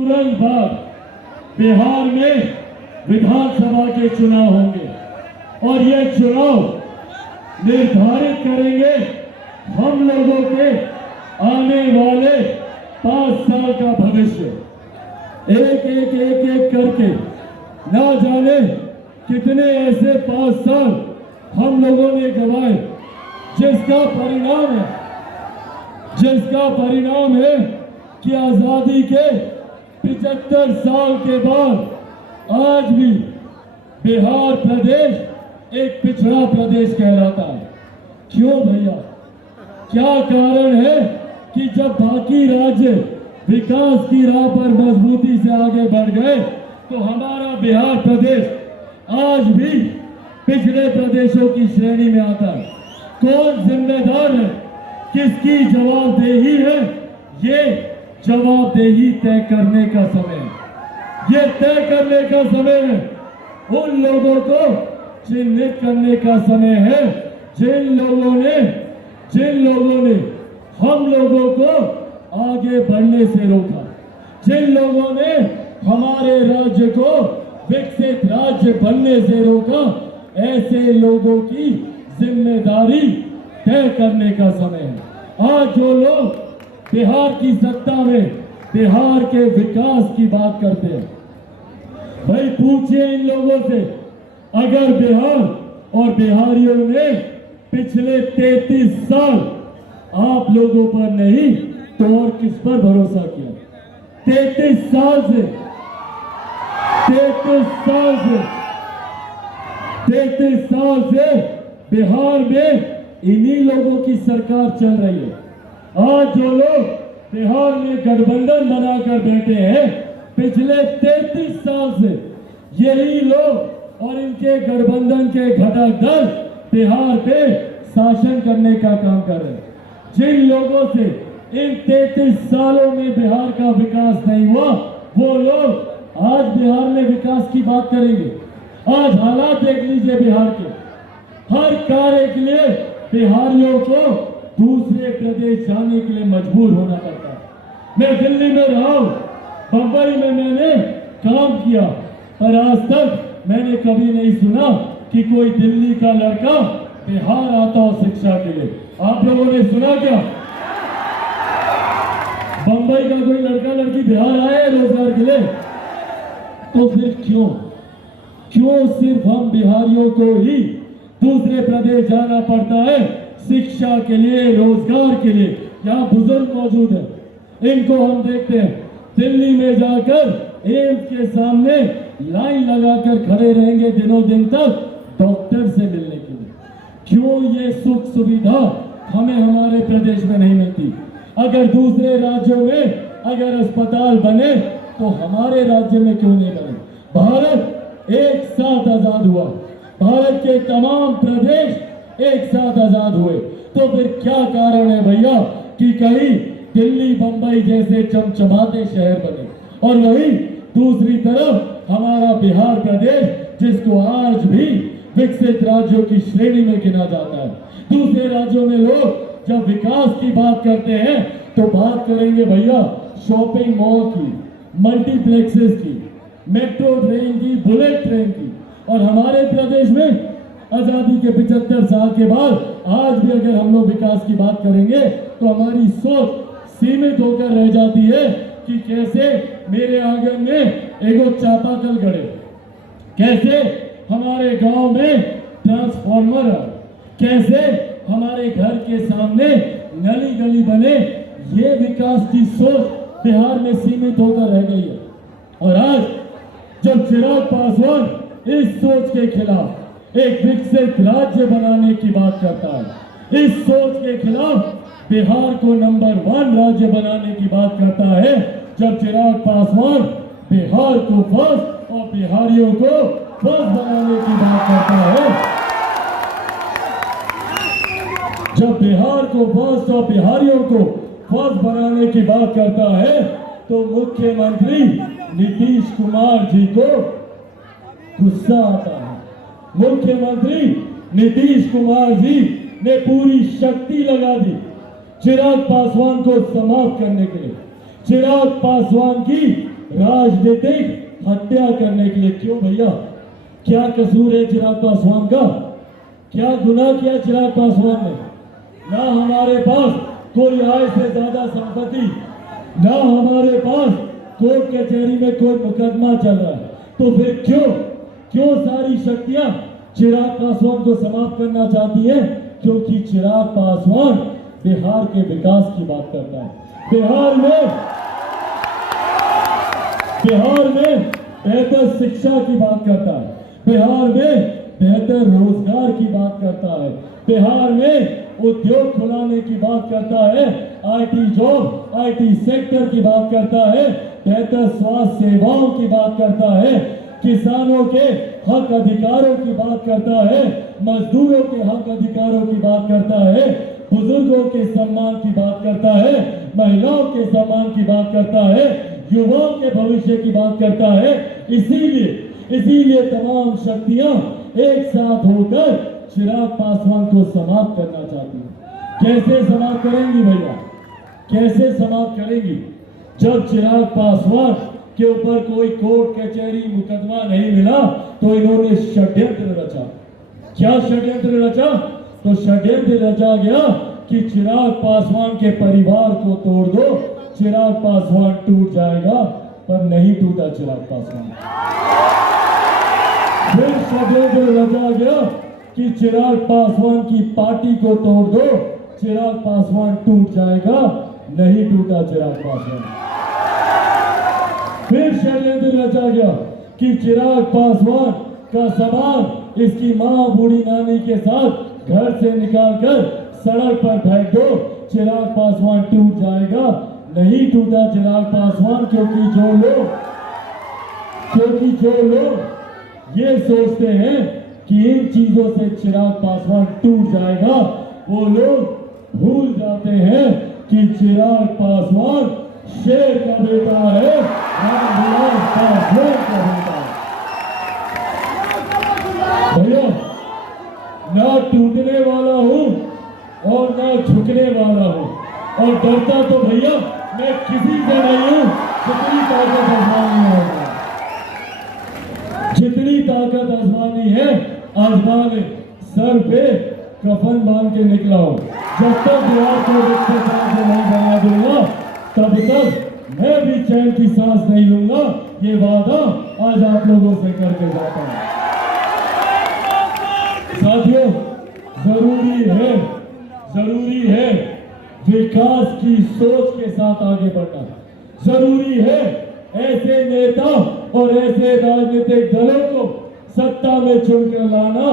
तुरंत बाद बिहार में विधानसभा के चुनाव होंगे और ये चुनाव निर्धारित करेंगे हम लोगों के आने वाले 5 साल का भविष्य। एक एक एक एक करके ना जाने कितने ऐसे 5 साल हम लोगों ने गंवाए, जिसका परिणाम है कि आजादी के 75 साल के बाद आज भी बिहार प्रदेश एक पिछड़ा प्रदेश कहलाता है। क्यों भैया? क्या कारण है कि जब बाकी राज्य विकास की राह पर मजबूती से आगे बढ़ गए तो हमारा बिहार प्रदेश आज भी पिछड़े प्रदेशों की श्रेणी में आता है? कौन जिम्मेदार है? किसकी जवाबदेही है? ये जवाबदेही तय करने का समय है। ये तय करने का समय है, उन लोगों को चिन्हित करने का समय है जिन लोगों ने हम लोगों को आगे बढ़ने से रोका, जिन लोगों ने हमारे राज्य को विकसित राज्य बनने से रोका। ऐसे लोगों की जिम्मेदारी तय करने का समय है। आज जो लोग बिहार की सत्ता में बिहार के विकास की बात करते हैं, भाई पूछिए इन लोगों से, अगर बिहार और बिहारियों ने पिछले 33 साल आप लोगों पर नहीं तो और किस पर भरोसा किया? 33 साल से बिहार में इन्हीं लोगों की सरकार चल रही है। आज जो लोग बिहार में गठबंधन बनाकर बैठे हैं, पिछले 33 साल से यही लोग और इनके गठबंधन के घटक दल बिहार पे शासन करने का काम कर रहे हैं। जिन लोगों से इन 33 सालों में बिहार का विकास नहीं हुआ, वो लोग आज बिहार में विकास की बात करेंगे। आज हालात देख लीजिए बिहार के, हर कार्य के लिए बिहारियों को दूसरे प्रदेश जाने के लिए मजबूर होना पड़ता है। मैं दिल्ली में रहा हूं, बंबई में मैंने काम किया, पर आज तक मैंने कभी नहीं सुना कि कोई दिल्ली का लड़का बिहार आता हो शिक्षा के लिए। आप लोगों ने सुना क्या? बंबई का कोई लड़का लड़की बिहार आए रोजगार के लिए? तो फिर क्यों सिर्फ हम बिहारियों को ही दूसरे प्रदेश जाना पड़ता है शिक्षा के लिए, रोजगार के लिए? यहाँ बुजुर्ग मौजूद है, इनको हम देखते हैं दिल्ली में जाकर एम्स के सामने लाइन लगाकर खड़े रहेंगे दिनों दिन तक डॉक्टर से मिलने के लिए। क्यों ये सुख सुविधा हमें हमारे प्रदेश में नहीं मिलती? अगर दूसरे राज्यों में अगर अस्पताल बने तो हमारे राज्य में क्यों नहीं बने? भारत एक साथ आजाद हुआ, भारत के तमाम प्रदेश एक साथ आजाद हुए, तो फिर क्या कारण है भैया कि कहीं दिल्ली बंबई जैसे चमचमाते शहर बने और वहीं दूसरी तरफ हमारा बिहार प्रदेश जिसको आज भी विकसित राज्यों की श्रेणी में गिना जाता है। दूसरे राज्यों में लोग जब विकास की बात करते हैं तो बात करेंगे भैया शॉपिंग मॉल की, मल्टीप्लेक्सेस की, मेट्रो ट्रेन की, बुलेट ट्रेन की। और हमारे प्रदेश में आजादी के 75 साल के बाद आज भी अगर हम लोग विकास की बात करेंगे तो हमारी सोच सीमित होकर रह जाती है कि कैसे मेरे आंगन में एगो चापाकल गड़े, कैसे हमारे गांव में ट्रांसफार्मर है, कैसे हमारे घर के सामने नली गली बने। ये विकास की सोच बिहार में सीमित होकर रह गई है। और आज जब चिराग पासवान इस सोच के खिलाफ एक विकसित राज्य बनाने की बात करता है, इस सोच के खिलाफ बिहार को नंबर 1 राज्य बनाने की बात करता है, जब चिराग पासवान बिहार को फर्स्ट और बिहारियों को फर्स्ट बनाने की बात करता है, जब बिहार को फर्स्ट और बिहारियों को फर्स्ट बनाने की बात करता है, तो मुख्यमंत्री नीतीश कुमार जी को गुस्सा आता है। मुख्यमंत्री नीतीश कुमार जी ने पूरी शक्ति लगा दी चिराग पासवान को समाप्त करने के लिए, चिराग पासवान की राजनीतिक हत्या करने के लिए। क्यों भैया, क्या कसूर है चिराग पासवान का? क्या गुनाह किया चिराग पासवान ने? ना हमारे पास कोई आय से ज्यादा संपत्ति, ना हमारे पास कोर्ट कचहरी में कोई मुकदमा चल रहा है, तो फिर क्यों सारी शक्तियां चिराग पासवान को समाप्त करना चाहती है? क्योंकि चिराग पासवान बिहार के विकास की बात करता है, बिहार में बेहतर शिक्षा की बात करता है, बिहार में बेहतर रोजगार की बात करता है, बिहार में उद्योग खुलाने की बात करता है, आईटी जॉब, आईटी सेक्टर की बात करता है, बेहतर स्वास्थ्य सेवाओं की बात करता है, किसानों के हक अधिकारों की बात करता है, मजदूरों के हक अधिकारों की बात करता है, बुजुर्गों के सम्मान की बात करता है, महिलाओं के सम्मान की बात करता है, युवाओं के भविष्य की बात करता है। इसीलिए तमाम शक्तियां एक साथ होकर चिराग पासवान को समाप्त करना चाहती है। कैसे समाप्त करेंगी भैया, कैसे समाप्त करेंगी? जब चिराग पासवान के ऊपर कोई कोर्ट कचहरी मुकदमा नहीं मिला तो इन्होंने षड्यंत्र रचा। क्या षड्यंत्र रचा? तो षड्यंत्र रचा गया कि चिराग पासवान के परिवार को तोड़ दो, चिराग पासवान टूट जाएगा, पर नहीं टूटा चिराग पासवान। फिर षड्यंत्र रचा गया कि चिराग पासवान की पार्टी को तोड़ दो, चिराग पासवान टूट जाएगा, नहीं टूटा चिराग पासवान। फिर षड्यंत्र रचा गया कि चिराग पासवान का सामान इसकी मां बूढ़ी नानी के साथ घर से निकालकर सड़क पर फेंक दो, चिराग पासवान टूट जाएगा, नहीं टूटा चिराग पासवान। क्योंकि जो लोग ये सोचते हैं कि इन चीजों से चिराग पासवान टूट जाएगा, वो लोग भूल जाते हैं कि चिराग पासवान शेर का बेटा है, रामविलास पासवान का बेटा है। भैया, ना टूटने वाला हूं और ना झुकने वाला हूं, और डरता तो भैया मैं किसी से नहीं हूं। जितनी ताकत आजमानी है, जितनी ताकत आजमानी है आजमाने, सर पे कफन बांध के निकला हूं। जब तक बिहार को विकसित राज्य नहीं बना दूंगा, तब तक मैं भी चैन की सांस नहीं लूंगा। ये वादा आज आप लोगों से करके जाता हूं। साथियों, जरूरी है विकास की सोच के साथ आगे बढ़ना। जरूरी है ऐसे नेता और ऐसे राजनीतिक दलों को सत्ता में चुनकर लाना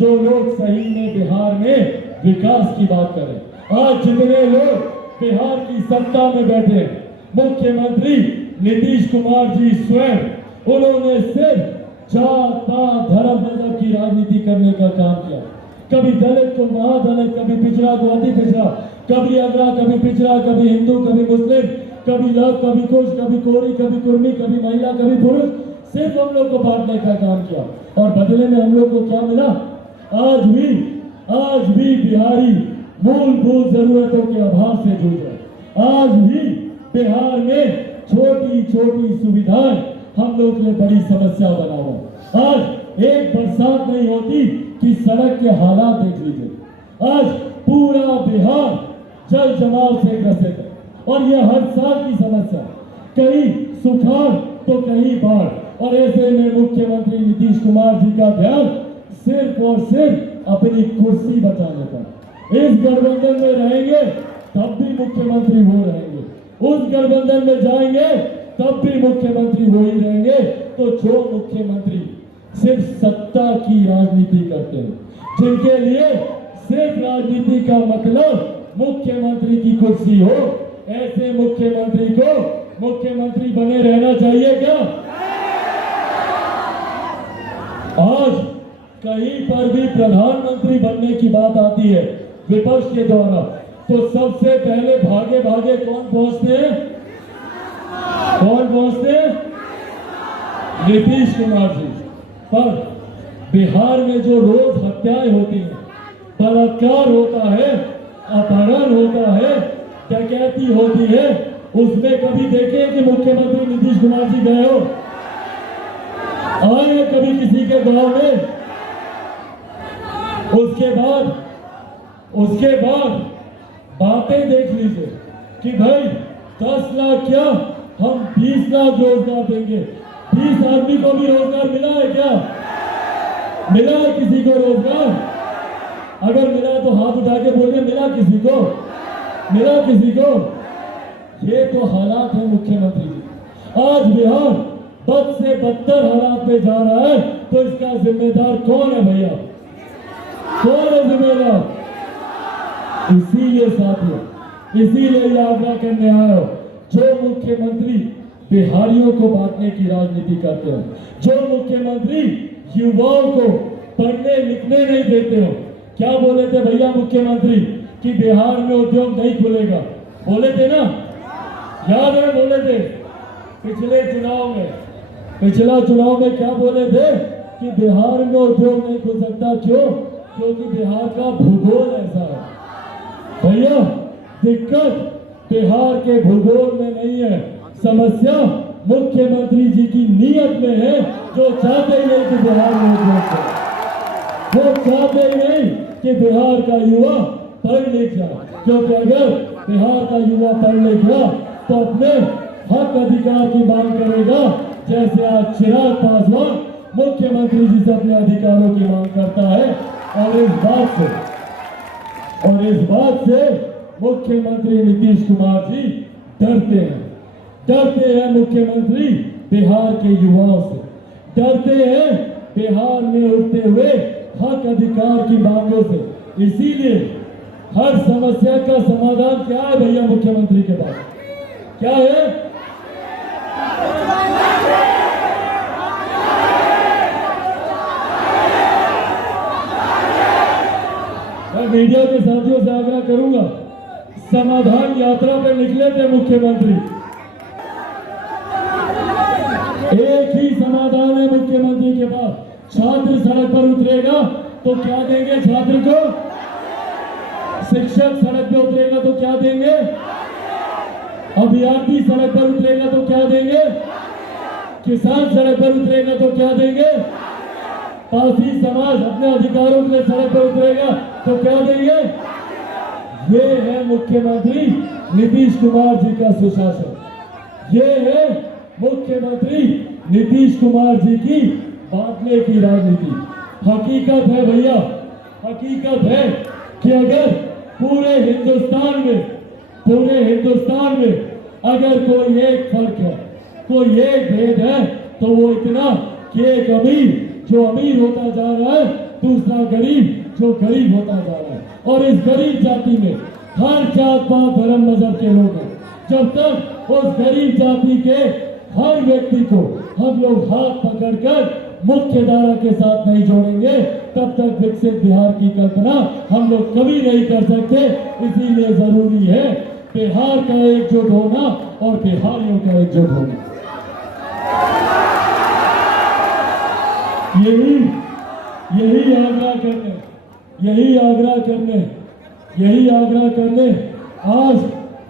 जो लोग सही में बिहार में विकास की बात करें। आज जितने लोग बिहार की सत्ता में बैठे हैं, मुख्यमंत्री नीतीश कुमार जी स्वयं, उन्होंने सिर्फ जात पात धर्म मजहब की राजनीति करने का काम किया। कभी दलित को महादलित, कभी पिछड़ा को अति पिछड़ा, कभी अगड़ा, कभी पिछड़ा, कभी हिंदू, कभी मुस्लिम, कभी लव, कभी कुश, कभी कोरी, कभी कुर्मी, कभी महिला, कभी पुरुष, सिर्फ हम लोग को बांटने का काम किया। और बदले में हम लोग को क्या मिला? आज भी बिहारी मूलभूत जरूरतों के अभाव से जूझ रहे। आज भी बिहार में छोटी छोटी सुविधाएं हम लोग के लिए बड़ी समस्या बना हुआ। आज एक बरसात नहीं होती कि सड़क के हालात देख लीजिए। आज पूरा बिहार जल जमाव से ग्रसित है, और यह हर साल की समस्या, कहीं सुखाड़ तो कहीं बाढ़। और ऐसे में मुख्यमंत्री नीतीश कुमार जी का ध्यान सिर्फ और सिर्फ अपनी कुर्सी बचाने पर। इस गठबंधन में रहेंगे तब भी मुख्यमंत्री वो रहेंगे, उस गठबंधन में जाएंगे तब भी मुख्यमंत्री वो ही रहेंगे। तो जो मुख्यमंत्री सिर्फ सत्ता की राजनीति करते हैं, जिनके लिए सिर्फ राजनीति का मतलब मुख्यमंत्री की कुर्सी हो, ऐसे मुख्यमंत्री को मुख्यमंत्री बने रहना चाहिए क्या? आज कहीं पर भी प्रधानमंत्री बनने की बात आती है विपक्ष के द्वारा, तो सबसे पहले भागे भागे कौन पहुंचते हैं? नीतीश कुमार जी। पर बिहार में जो रोज हत्याएं होती हैं, बलात्कार होता है, अपहरण होता है, डकैती होती है, उसमें कभी देखे कि मुख्यमंत्री नीतीश कुमार जी गए हो? आए कभी किसी के गांव में? उसके बाद बातें देख लीजिए कि भाई 10 लाख क्या, हम 20 लाख रोजगार देंगे। 20 आदमी को भी रोजगार मिला है क्या? मिला है किसी को रोजगार? अगर मिला तो हाथ उठा के बोलिए, मिला किसी को? मिला किसी को? ये तो हालात है मुख्यमंत्री जी। आज बिहार बद से बदतर हालात में जा रहा है, तो इसका जिम्मेदार कौन है भैया? कौन है जिम्मेदार? इसीलिए साथियों, इसीलिए ये आग्रह करने आया हो, जो मुख्यमंत्री बिहारियों को बांटने की राजनीति करते हो, जो मुख्यमंत्री युवाओं को पढ़ने लिखने नहीं देते हो। क्या बोले थे भैया मुख्यमंत्री कि बिहार में उद्योग नहीं खुलेगा? बोले थे ना, याद है? बोले थे पिछला चुनाव में क्या बोले थे कि बिहार में उद्योग नहीं खुल सकता। क्यों? क्योंकि बिहार का भूगोल ऐसा है। भैया दिक्कत बिहार के भूगोल में नहीं है, समस्या मुख्यमंत्री जी की नीयत में है, जो चाहते ही नहीं कि बिहार में उद्योग हो। वो चाहते ही नहीं कि बिहार का युवा पढ़ लिख जाए, क्योंकि अगर बिहार का युवा पढ़ लिख गया तो अपने हक अधिकार की मांग करेगा, जैसे आज चिराग पासवान मुख्यमंत्री जी से अपने अधिकारों की मांग करता है। और इस बात से मुख्यमंत्री नीतीश कुमार जी डरते हैं मुख्यमंत्री बिहार के युवाओं से, डरते हैं बिहार में उठते हुए हक अधिकार की मांगों से। इसीलिए हर समस्या का समाधान क्या है भैया मुख्यमंत्री के पास? क्या है? मैं मीडिया के साथियों से आग्रह करूंगा, समाधान यात्रा पे निकले थे मुख्यमंत्री। एक ही समाधान है मुख्यमंत्री के पास। छात्र सड़क पर उतरेगा तो क्या देंगे छात्र को? शिक्षक सड़क पर उतरेगा तो क्या देंगे? अभ्यर्थी सड़क पर उतरेगा तो क्या देंगे? किसान सड़क पर उतरेगा तो क्या देंगे? पारसी समाज अपने अधिकारों के लिए सड़क पर उतरेगा तो क्या देंगे? ये है मुख्यमंत्री नीतीश कुमार जी का सुशासन। ये है मुख्यमंत्री नीतीश कुमार जी की बांटने की राजनीति। हकीकत है भैया, हकीकत है कि अगर पूरे हिंदुस्तान में अगर कोई एक फर्क है, कोई एक भेद है, तो वो इतना कि एक अमीर जो अमीर होता जा रहा है, दूसरा गरीब जो गरीब होता जा रहा है। और इस गरीब जाति में हर जात पात धर्म मजहब के लोग हैं। जब तक उस गरीब जाति के हर व्यक्ति को हम लोग हाथ पकड़कर मुख्य धारा के साथ नहीं जोड़ेंगे, तब तक विकसित बिहार की कल्पना हम लोग कभी नहीं कर सकते। इसीलिए जरूरी है बिहार का एकजुट होना और बिहारियों का एकजुट होना। यही आग्रह करने आज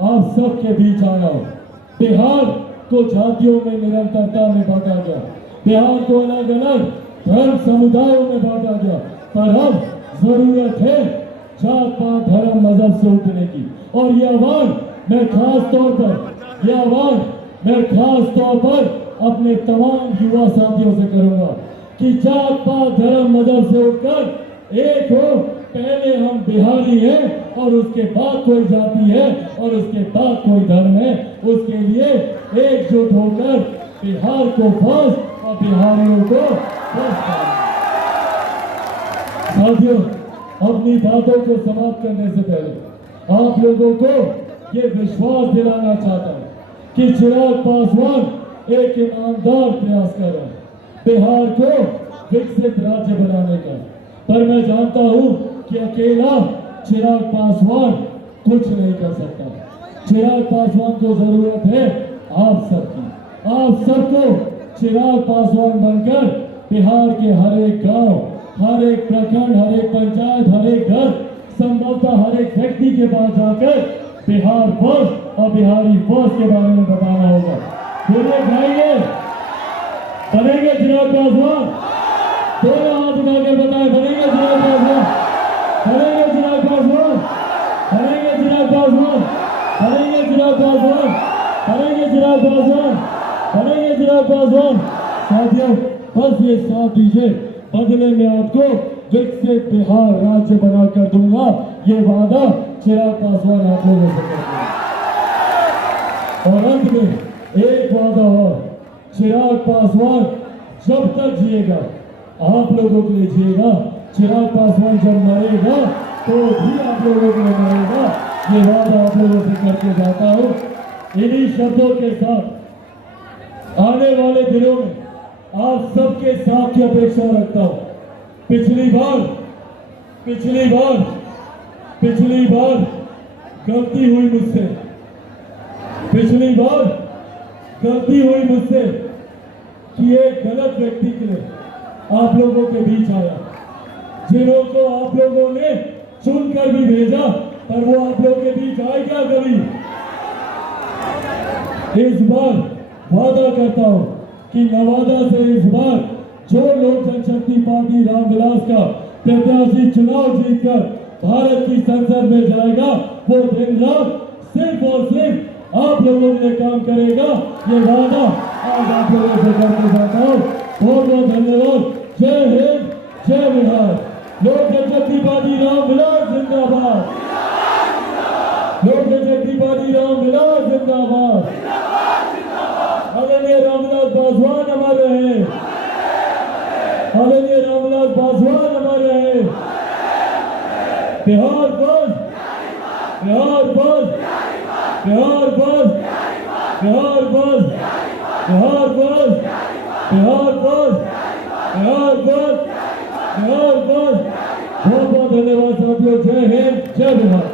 आप सबके बीच आया हूं। बिहार को जातियों में निरंतरता में बांटा गया, बिहार को अलग अलग धर्म समुदायों में बांटा गया, पर अब जरूरत है जात पात धर्म मजहब से उठने की। और यह आह्वान मैं खास तौर पर अपने तमाम युवा साथियों से करूंगा कि जात पात धर्म मजहब से उठकर एक हो। पहले हम बिहारी हैं और उसके बाद कोई जाति है और उसके बाद कोई धर्म है। उसके लिए एकजुट होकर बिहार को फर्स्ट और बिहारियों को फर्स्ट करें। साथियों, अपनी बातों को समाप्त करने से पहले आप लोगों को ये विश्वास दिलाना चाहता हूं कि चिराग पासवान एक ईमानदार प्रयास कर रहे हैं बिहार को विकसित राज्य बनाने का। पर मैं जानता हूं कि अकेला चिराग पासवान कुछ नहीं कर सकता। चिराग पासवान को जरूरत है आप सबकी। आप सबको चिराग पासवान बनकर बिहार के हर एक गांव, हर एक प्रखंड, हर एक पंचायत, हर एक घर, संभवतः हर एक व्यक्ति के पास जाकर बिहार फर्स्ट और बिहारी फर्स्ट के बारे में बताना होगा। बोलिए खाएंगे, बनेंगे चिराग पासवान? दोनों हाथ उठाकर बताए, बनेंगे चिराग पासवान? बनेंगे चिराग पासवान? बनेंगे चिराग पासवान? बनेंगे चिराग पासवान? बनेंगे चिराग पासवान? बनेंगे चिराग पासवान? साथियों, बस ये साथ दीजिए, बदले में आपको विकसित बिहार राज्य बनाकर दूंगा, ये वादा चिराग पासवान आप लोगों से करते हैं। और अंत में एक वादा और, चिराग पासवान जब तक जिएगा आप लोगों के लिए जिएगा, चिराग पासवान जब मरेगा तो भी आप लोगों के लिए मरेगा, ये वादा आप लोगों से करके जाता हूं। इन्हीं शब्दों के साथ आने वाले दिनों में आप सबके साथ की अपेक्षा रखता हूं। पिछली बार गलती हुई मुझसे, पिछली बार गलती हुई मुझसे कि एक गलत व्यक्ति के लिए आप लोगों के बीच आया, जिन्हों को आप लोगों ने चुनकर भी भेजा, पर वो आप लोगों के बीच आए क्या कभी? इस बार वादा करता हूं कि नवादा से इस बार जो लोक जनशक्ति पार्टी रामविलास का प्रत्याशी चुनाव जीतकर भारत की संसद में जाएगा, वो दिन रात सिर्फ और सिर्फ आप लोगों के लिए काम करेगा, ये वादा आज आप लोगों से करके जाता हूँ। बहुत बहुत धन्यवाद। जय हिंद, जय बिहार। लोक जनशक्ति पार्टी रामविलास जिंदाबाद। लोक जनशक्ति पार्टी रामविलास जिंदाबाद। आदरणीय रामविलास पासवान हमारे हैं, आदरणीय रामविलास पासवान हमारे हैं। Bihar first, Bihar first, Bihar first, Bihar first, Bihar first, Bihar first, Bihar first, Bihar first. बहुत बहुत धन्यवाद साथियों। जय हिंद, जय बिहार।